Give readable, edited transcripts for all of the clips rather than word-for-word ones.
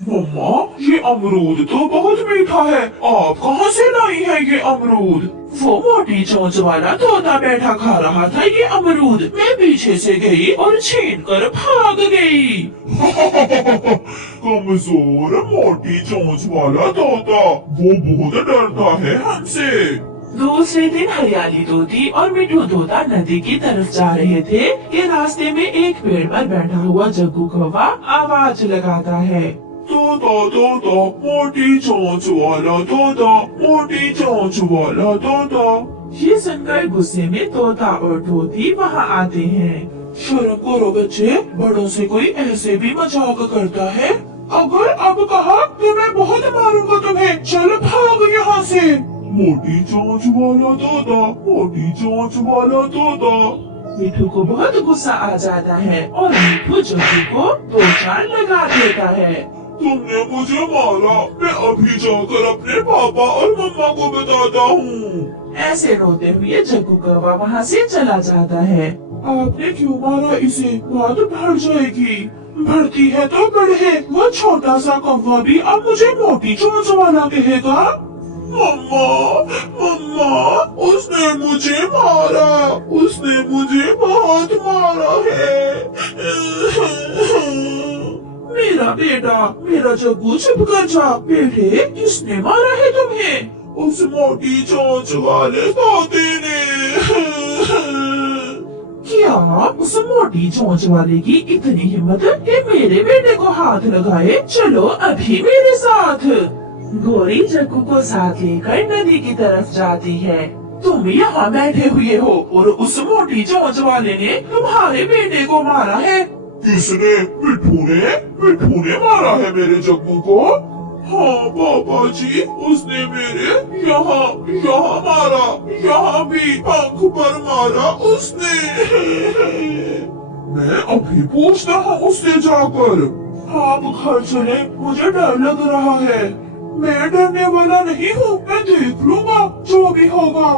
मम्मा, ये अमरूद तो बहुत मीठा है। आप कहाँ से लाई है ये अमरूद? वो मोटी चोंच वाला तोता बैठा खा रहा था ये अमरूद। मैं पीछे से गई और छीन कर भाग गई। कमजोर मोटी चोंच वाला तोता, वो बहुत डरता है हमसे। दूसरे दिन हरियाली तोती और मिठू तोता नदी की तरफ जा रहे थे कि रास्ते में एक पेड़ पर बैठा हुआ जग्गू कौवा आवाज लगाता है, तोता तोता मोटी चोंच वाला तोता, मोटी चोंच वाला तोता। ये सुनकर गुस्से में तोता और तोती वहाँ आते हैं। शर्म करो बच्चे, बड़ों से कोई ऐसे भी मजाक करता है? अगर अब कहा तो मैं बहुत मारूंगा तुम्हें। चलो भाग यहाँ से। मोटी चोंच वाला तोता, मोटी चोंच वाला तोता। मिठू को बहुत गुस्सा आ जाता है और मिठू जग्गू को 2 चार लगा देता है। तुमने मुझे मारा, मैं अभी जाकर अपने पापा और मम्मा को बताता हूँ। ऐसे रोते हुए जग्गू कौवा वहाँ से चला जाता है। आपने क्यों मारा इसे? बात बढ़ जाएगी। बढ़ती है तो बढ़े, वो छोटा सा कौवा भी अब मुझे मोटी चोंच वाला कहेगा। मम्मा, मम्मा, उसने मुझे मारा, उसने मुझे बहुत मारा है। मेरा बेटा, मेरा जग्गू चुप कर जा। बेटे, किसने मारा है तुम्हें? उस मोटी चोंच वाले तोते ने। क्या उस मोटी चोंच वाले की इतनी हिम्मत कि मेरे बेटे को हाथ लगाए? चलो अभी मेरे साथ। गोरी जग्गू को साथ लेकर नदी की तरफ जाती है। तुम यहाँ बैठे हुए हो और उस मोटी चोंच वाले ने तुम्हारे बेटे को मारा है। किसने? मिठू ने मारा है मेरे जग्गू को। हाँ पापा जी, उसने मेरे यहाँ मारा, यहाँ भी पंख पर मारा उसने। मैं अभी पूछता हूँ उससे जाकर। आप घर चले, मुझे डर लग रहा है। मैं डरने वाला नहीं हूँ, मैं देख लूंगा जो भी होगा।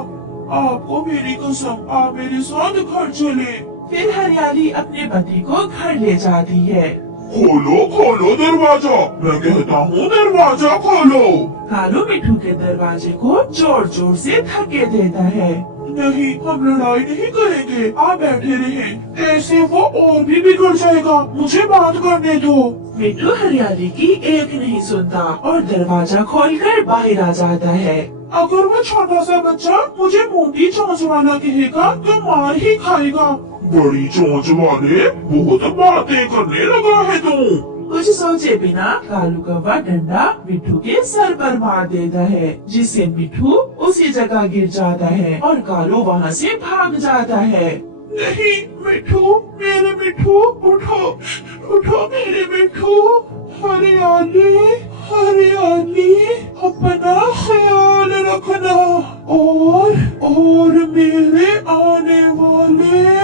आपको मेरी कसम, आप मेरे साथ घर चले। फिर हरियाली अपने पति को घर ले जाती है। खोलो दरवाजा, मैं कहता हूँ दरवाजा खोलो। कालू मिठू के दरवाजे को जोर जोर से धक्के देता है। नहीं, हम लड़ाई नहीं करेंगे, आप बैठे रहें। ऐसे वो और भी बिगड़ जाएगा, मुझे बात करने दो। मिठू हरियाली की एक नहीं सुनता और दरवाजा खोलकर बाहर आ जाता है। अगर वो छोटा सा बच्चा मुझे मोटी चोंच वाला कहेगा तो मार ही खाएगा। बड़ी चोंच वाले, बहुत बातें करने लगा है तू। कुछ सोचे बिना कालू कौवा डंडा मिठू के सर पर मार देता है, जिससे मिठू उसी जगह गिर जाता है और कालू वहाँ से भाग जाता है। नहीं मिठू, मेरे मिठू, उठो मेरे मिठू। हरियाली, अपना ख्याल रखना और मेरे आने वाले।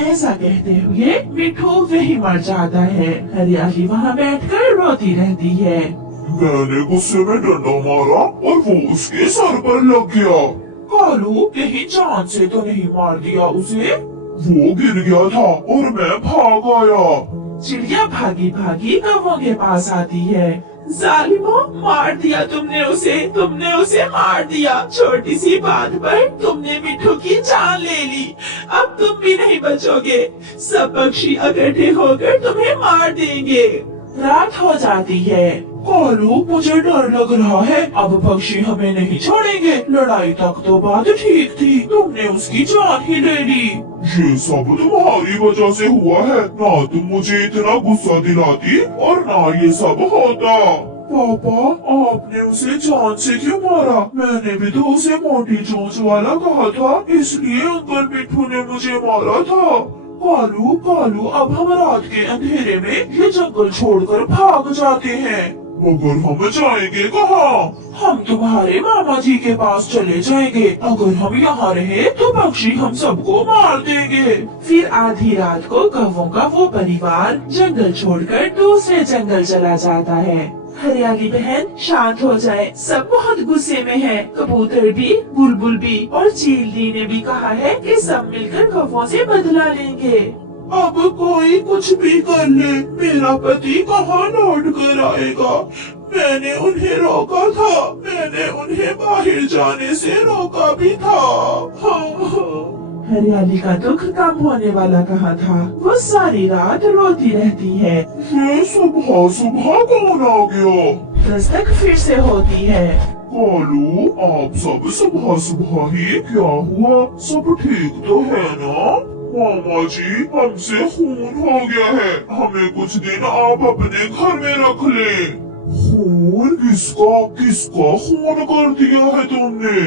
ऐसा कहते हुए मिठू वही मर जाता है। हरियाली वहाँ बैठकर रोती रहती है। मैंने गुस्से में डंडा मारा और वो उसके सर पर लग गया। कालू, कहीं जान से तो नहीं मार दिया उसे? वो गिर गया था और मैं भाग आया। चिड़िया भागी भागी कौवों के पास आती है। जालिमो, मार दिया तुमने उसे मार दिया। छोटी सी बात पर तुमने मिठू की जान ले ली। अब तुम भी नहीं बचोगे। सब पक्षी इकट्ठे होकर तुम्हें मार देंगे। रात हो जाती है। कालू, मुझे डर लग रहा है, अब पक्षी हमें नहीं छोड़ेंगे। लड़ाई तक तो बात ठीक थी, तुमने उसकी जान ही ले ली। ये सब तुम्हारी वजह से हुआ है। ना तुम मुझे इतना गुस्सा दिलाती और ना ये सब होता। पापा, आपने उसे जान से क्यों मारा? मैंने भी तो उसे मोटी चोंच वाला कहा था, इसलिए अंकल मिठू ने मुझे मारा था। कालू, अब हम रात के अंधेरे में ये जंगल छोड़कर भाग जाते हैं। मगर हम जाएंगे कहाँ? हम तुम्हारे मामा जी के पास चले जाएंगे। अगर हम यहाँ रहे तो पक्षी हम सबको मार देंगे। फिर आधी रात को कौवों का वो परिवार जंगल छोड़कर दूसरे जंगल चला जाता है। हरियाली बहन, शांत हो जाए, सब बहुत गुस्से में है। कबूतर भी, बुलबुल भी और चील दी ने भी कहा है कि सब मिलकर कौवों से बदला लेंगे। अब कोई कुछ भी कर ले, मेरा पति कहाँ लौट कर आएगा। मैंने उन्हें रोका था, मैंने उन्हें बाहर जाने से रोका भी था। हरियाली का दुख कम होने वाला कहाँ था। वो सारी रात रोती रहती है। ये सुबह सुबह कौन आ गया? दस्तक फिर से होती है। कालू, आप सब सुबह सुबह ही क्या हुआ? सब ठीक तो है ना? मामा जी, हमसे खून हो गया है, हमें कुछ दिन आप अपने घर में रख ले। खून? किसका किसका खून कर दिया है तुमने?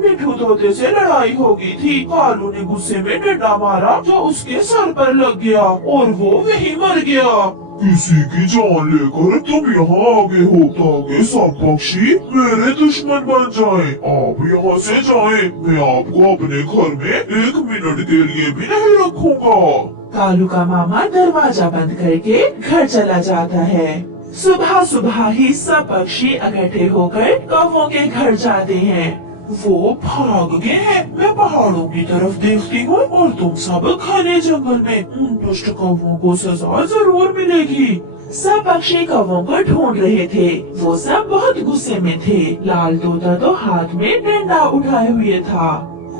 मिठू तोते से लड़ाई हो गई थी। कालू ने गुस्से में डंडा मारा जो उसके सर पर लग गया और वो वहीं मर गया। किसी की जान लेकर तुम यहाँ आगे हो ताकि सब पक्षी मेरे दुश्मन बन जाएं। आप यहाँ से जाएं, मैं आपको अपने घर में 1 मिनट के लिए भी नहीं रखूंगा। कालू का मामा दरवाजा बंद करके घर चला जाता है। सुबह सुबह ही सब पक्षी इकट्ठे होकर कौवों के घर जाते हैं। वो भाग गए हैं। मैं पहाड़ों की तरफ देखती हूँ और तुम सब घने जंगल में। दुष्ट कौवों को सजा जरूर मिलेगी। सब पक्षी कौवों को ढूंढ रहे थे। वो सब बहुत गुस्से में थे। लाल तोता तो हाथ में डंडा उठाए हुए था।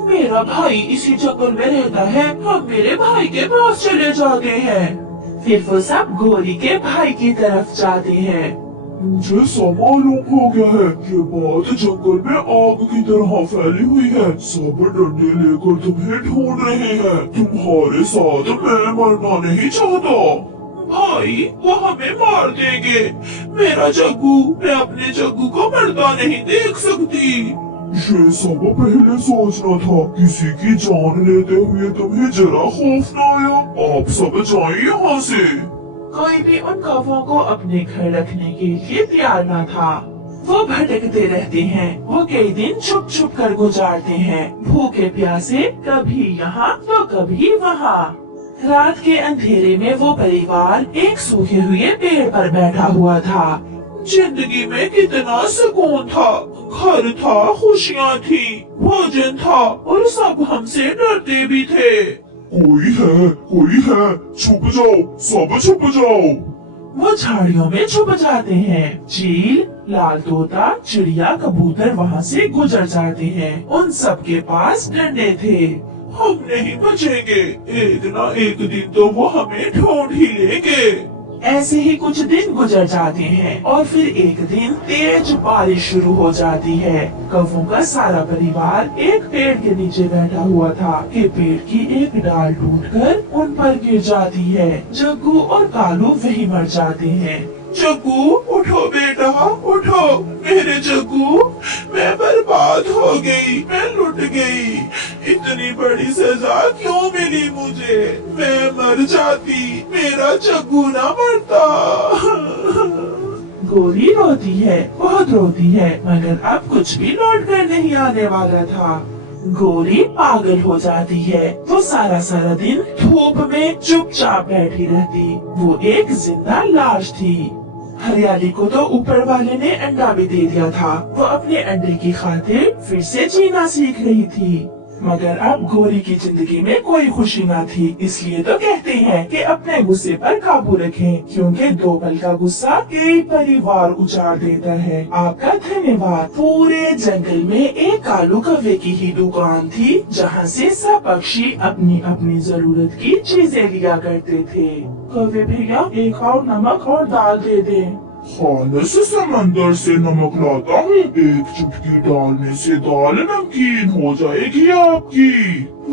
मेरा भाई इसी जंगल में रहता है, हम मेरे भाई के पास चले जाते हैं। फिर वो सब गोरी के भाई की तरफ जाते हैं। मुझे सब मालूम हो गया है, ये बात जंगल में आग की तरह फैली हुई है। सब डंडे लेकर तुम्हें ढूंढ रहे हैं। तुम्हारे साथ मैं मरना नहीं चाहता। भाई, वो हमें मार देंगे। मेरा जग्गू, मैं अपने जग्गू को मरता नहीं देख सकती। ये सब पहले सोचना था। किसी की जान लेते हुए तुम्हें जरा खौफ न आया? आप सब जाएं यहाँ से। कोई भी उन कौवों को अपने घर रखने के लिए तैयार न था। वो भटकते रहते हैं। वो कई दिन छुप छुप कर गुजारते हैं, भूखे प्यासे, कभी यहाँ तो कभी वहाँ। रात के अंधेरे में वो परिवार एक सूखे हुए पेड़ पर बैठा हुआ था। जिंदगी में कितना सुकून था। घर था, खुशियाँ थी, भोजन था और सब हमसे डरते भी थे। कोई है, छुप जाओ, सब छुप जाओ। वो झाड़ियों में छुप जाते हैं। चील, लाल तोता, चिड़िया, कबूतर वहाँ से गुजर जाते हैं। उन सब के पास डंडे थे। हम नहीं बचेंगे, एक ना एक दिन तो वो हमें ढूंढ ही लेंगे। ऐसे ही कुछ दिन गुजर जाते हैं और फिर एक दिन तेज बारिश शुरू हो जाती है। कौवों का सारा परिवार एक पेड़ के नीचे बैठा हुआ था कि पेड़ की एक डाल टूटकर उन पर गिर जाती है। जग्गू और कालू वहीं मर जाते हैं। जग्गू, उठो बेटा, उठो। मेरे जग्गू, मैं बर्बाद हो गई, मैं लुट गई। इतनी बड़ी सजा क्यों मिली मुझे? मैं मर जाती, मेरा जग्गू ना मरता। गोरी रोती है, बहुत रोती है, मगर अब कुछ भी लौट कर नहीं आने वाला था। गोरी पागल हो जाती है। वो सारा दिन धूप में चुपचाप बैठी रहती। वो एक जिंदा लाश थी। हरियाली को तो ऊपर वाले ने अंडा भी दे दिया था। वो अपने अंडे की खातिर फिर से जीना सीख रही थी। मगर अब गोरी की जिंदगी में कोई खुशी न थी। इसलिए तो कहते हैं कि अपने गुस्से पर काबू रखें, क्योंकि 2 पल का गुस्सा कई परिवार उजाड़ देता है। आपका धन्यवाद। पूरे जंगल में एक कालू कौवे की ही दुकान थी, जहाँ से सब पक्षी अपनी अपनी जरूरत की चीजें लिया करते थे। कौवे भैया, एक और नमक और दाल दे दे। खालस समंदर से नमक लाता हूँ, एक चुटकी डालने से दाल नमकीन हो जाएगी आपकी।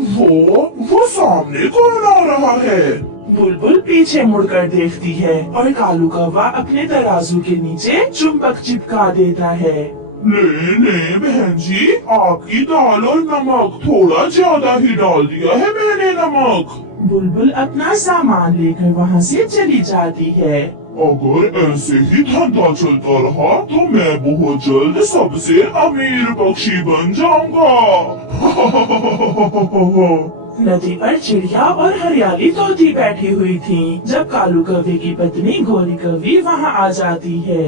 वो सामने कौन आ रहा है? बुलबुल पीछे मुड़कर देखती है और कालू कौवा अपने तराजू के नीचे चुंबक चिपका देता है। ले बहन जी, आपकी दाल और नमक थोड़ा ज्यादा ही डाल दिया है मैंने नमक। बुलबुल अपना सामान लेकर वहाँ से चली जाती है। अगर ऐसे ही धंधा चलता रहा तो मैं बहुत जल्द सबसे अमीर पक्षी बन जाऊंगा। नदी पर चिड़िया और हरियाली तोती बैठी हुई थी। जब कालू कौवे की पत्नी गोरी कौवी वहाँ आ जाती है।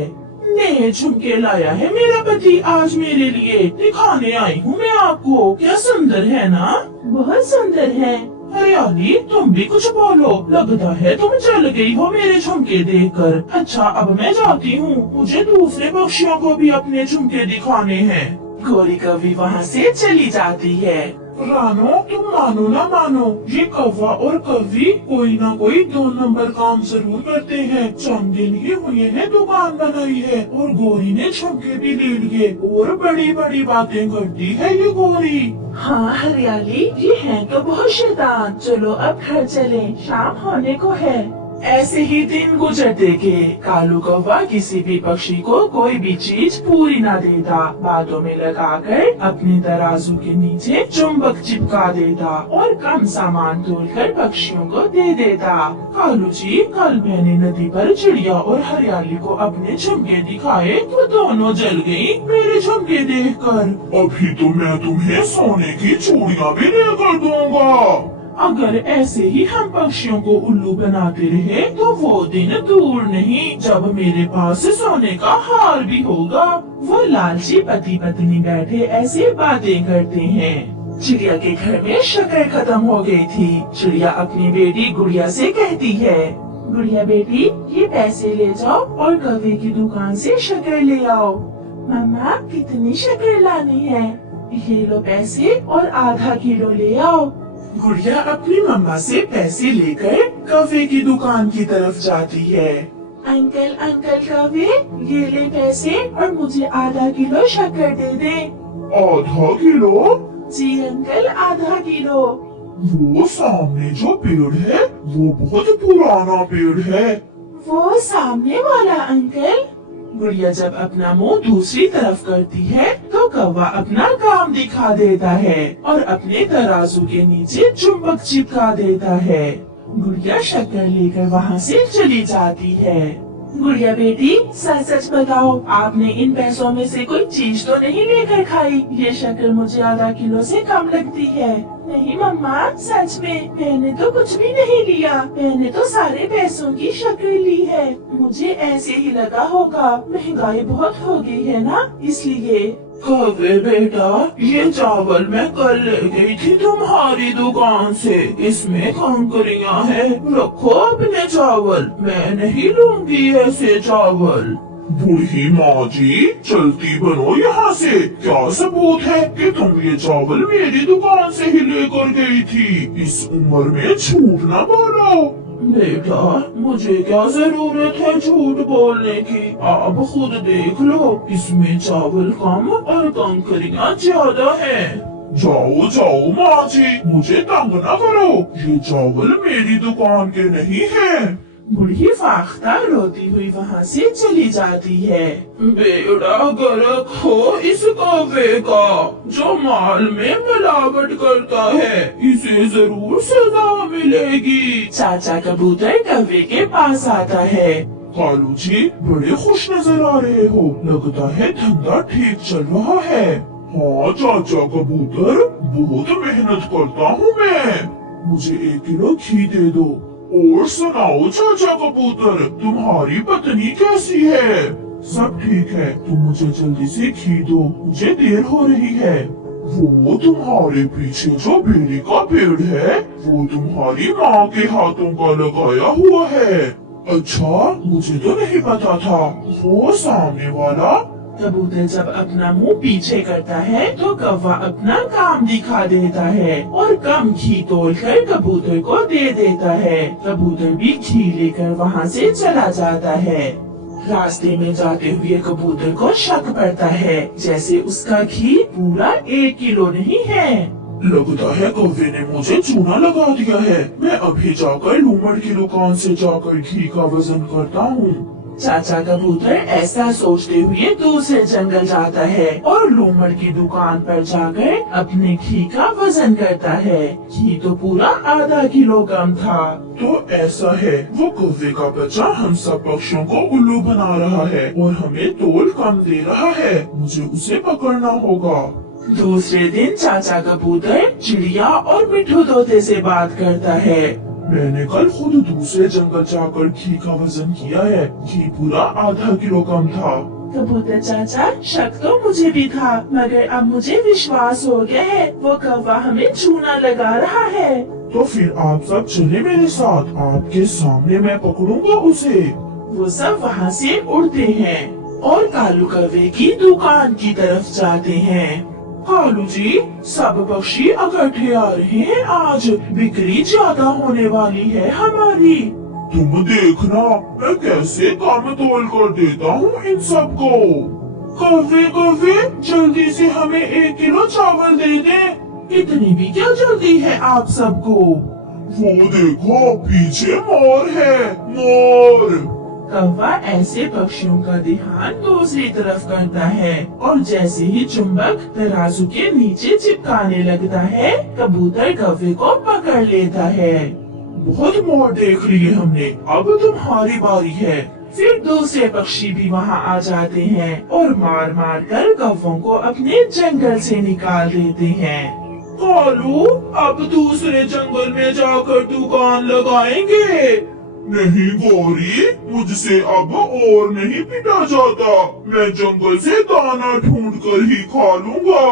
नए झुमके लाया है मेरा पति आज मेरे लिए, दिखाने आई हूँ मैं आपको। क्या सुंदर है ना? बहुत सुंदर है। हरियाली तुम भी कुछ बोलो, लगता है तुम जल गई हो मेरे झुमके देखकर। अच्छा अब मैं जाती हूँ, मुझे दूसरे पक्षियों को भी अपने झुमके दिखाने हैं। गोरी कौवी वहाँ से चली जाती है। रानो तुम मानो ना मानो, ये कौवा और कौवी कोई ना कोई 2 नंबर काम जरूर करते हैं। चंद दिन ही हुए हैं दुकान बनाई है और गोरी ने झुमके भी ले लिए और बड़ी बड़ी बातें करती है ये गोरी। हाँ हरियाली, ये है तो बहुत शैतान। चलो अब घर चलें, शाम होने को है। ऐसे ही दिन गुजरते के कालू कौवा किसी भी पक्षी को कोई भी चीज पूरी ना देता, बातों में लगाकर अपने तराजू के नीचे चुंबक चिपका देता और कम सामान तोलकर पक्षियों को दे देता। कालू जी, कल मैंने नदी पर चिड़िया और हरियाली को अपने झुमके दिखाए तो दोनों जल गयी मेरे झुमके देखकर। अभी तो मैं तुम्हें सोने की चूड़ियाँ भी लेकर दूंगा। अगर ऐसे ही हम पक्षियों को उल्लू बनाते रहे तो वो दिन दूर नहीं जब मेरे पास सोने का हार भी होगा। वो लालची पति पत्नी बैठे ऐसे बातें करते हैं। चिड़िया के घर में शक्कर खत्म हो गई थी। चिड़िया अपनी बेटी गुड़िया से कहती है, गुड़िया बेटी ये पैसे ले जाओ और कौवे की दुकान से शक्कर ले आओ। मम्मा कितनी शक्कर लानी है? ये लो पैसे और आधा किलो ले आओ। गुड़िया अपनी मम्मा से पैसे लेकर कौवे की दुकान की तरफ जाती है। अंकल अंकल कौवे, ये ले पैसे और मुझे आधा किलो शक्कर दे दे। आधा किलो? जी अंकल, आधा किलो। वो सामने जो पेड़ है वो बहुत पुराना पेड़ है। वो सामने वाला अंकल? गुड़िया जब अपना मुंह दूसरी तरफ करती है तो कौवा अपना काम दिखा देता है और अपने तराजू के नीचे चुंबक चिपका देता है। गुड़िया शक्कर लेकर वहाँ से चली जाती है। गुड़िया बेटी सच सच बताओ, आपने इन पैसों में से कोई चीज तो नहीं लेकर खाई? ये शक्कर मुझे आधा किलो से कम लगती है। नहीं मम्मा, सच में मैंने तो कुछ भी नहीं लिया। मैंने तो सारे पैसों की शक्कर ली है। मुझे ऐसे ही लगा होगा, महंगाई बहुत हो गई है ना, इसलिए। कौवे बेटा, ये चावल मैं कल ले गई थी तुम्हारी दुकान से, इसमें कंकरियां हैं, रखो अपने चावल, मैं नहीं लूंगी ऐसे चावल। बूढ़ी माँ जी, चलती बनो यहाँ से। क्या सबूत है कि तुम ये चावल मेरी दुकान से ही लेकर गई थी? इस उम्र में झूठ न बोलो। बेटा, मुझे क्या जरूरत है झूठ बोलने की? आप खुद देख लो, इसमें चावल कम और कंकरियां ज्यादा है। जाओ जाओ माँ जी, मुझे तंग न करो, ये चावल मेरी दुकान के नहीं है। बूढ़ी फाख्ता रोती हुई वहाँ से चली जाती है। बेड़ा गर्क हो इस कौवे का, जो माल में मिलावट करता है, इसे जरूर सजा मिलेगी। चाचा कबूतर कौवे के पास आता है। कालू जी, बड़े खुश नजर आ रहे हो, लगता है धंधा ठीक चल रहा है। हाँ चाचा कबूतर, बहुत मेहनत करता हूँ मैं। मुझे 1 किलो घी दे दो। और सुनाओ चाचा कबूतर, तुम्हारी पत्नी कैसी है? सब ठीक है, तुम मुझे जल्दी से घी दो, मुझे देर हो रही है। वो तुम्हारे पीछे जो बेरी का पेड़ है, वो तुम्हारी माँ के हाथों का लगाया हुआ है। अच्छा, मुझे तो नहीं पता था। वो सामने वाला? कबूतर जब अपना मुंह पीछे करता है तो कौवा अपना काम दिखा देता है और कम घी तोलकर कबूतर को दे देता है। कबूतर भी घी लेकर वहाँ से चला जाता है। रास्ते में जाते हुए कबूतर को शक पड़ता है, जैसे उसका घी पूरा 1 किलो नहीं है। लगता है कौवे ने मुझे चूना लगा दिया है। मैं अभी जाकर लूमड़ की दुकान से जाकर घी का वजन करता हूँ। चाचा कबूतर ऐसा सोचते हुए दूसरे जंगल जाता है और लूमड़ की दुकान पर जाकर अपने घी का वजन करता है। घी तो पूरा आधा किलो कम था। तो ऐसा है, वो कौवे का बच्चा हम सब पक्षियों को उल्लू बना रहा है और हमें तोल कम दे रहा है। मुझे उसे पकड़ना होगा। दूसरे दिन चाचा कबूतर चिड़िया और मिट्ठू तोते से बात करता है। मैंने कल खुद दूसरे जंगल जाकर घी का वजन किया है, घी पूरा आधा किलो कम था। कबूतर चाचा, शक तो मुझे भी था, मगर अब मुझे विश्वास हो गया है, वो कौवा हमें चूना लगा रहा है। तो फिर आप सब चले मेरे साथ, आपके सामने मैं पकड़ूंगा उसे। वो सब वहाँ से उड़ते हैं और कालू कौवे की दुकान की तरफ जाते हैं। कालू जी, सब पक्षी इकट्ठे आ रहे हैं, आज बिक्री ज्यादा होने वाली है हमारी। तुम देखना मैं कैसे कम तोल कर देता हूँ इन सबको। कौवे कौवे, जल्दी से हमें 1 किलो चावल दे दे। इतनी भी क्या जल्दी है आप सबको? वो देखो पीछे मोर है, मोर। कौवा ऐसे पक्षियों का ध्यान दूसरी तरफ करता है और जैसे ही चुंबक तराजू के नीचे चिपकाने लगता है, कबूतर कौवे को पकड़ लेता है। बहुत मोर देख लिए हमने, अब तुम्हारी बारी है। फिर दूसरे पक्षी भी वहाँ आ जाते हैं और मार मार कर कौवों को अपने जंगल से निकाल देते हैं। कालू, अब दूसरे जंगल में जाकर दुकान लगाएंगे। नहीं गौरी, मुझसे अब और नहीं पिटा जाता, मैं जंगल से दाना ढूंढ कर ही खा लूंगा।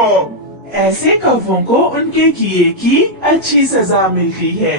ऐसे कौवों को उनके किए की अच्छी सजा मिलती है।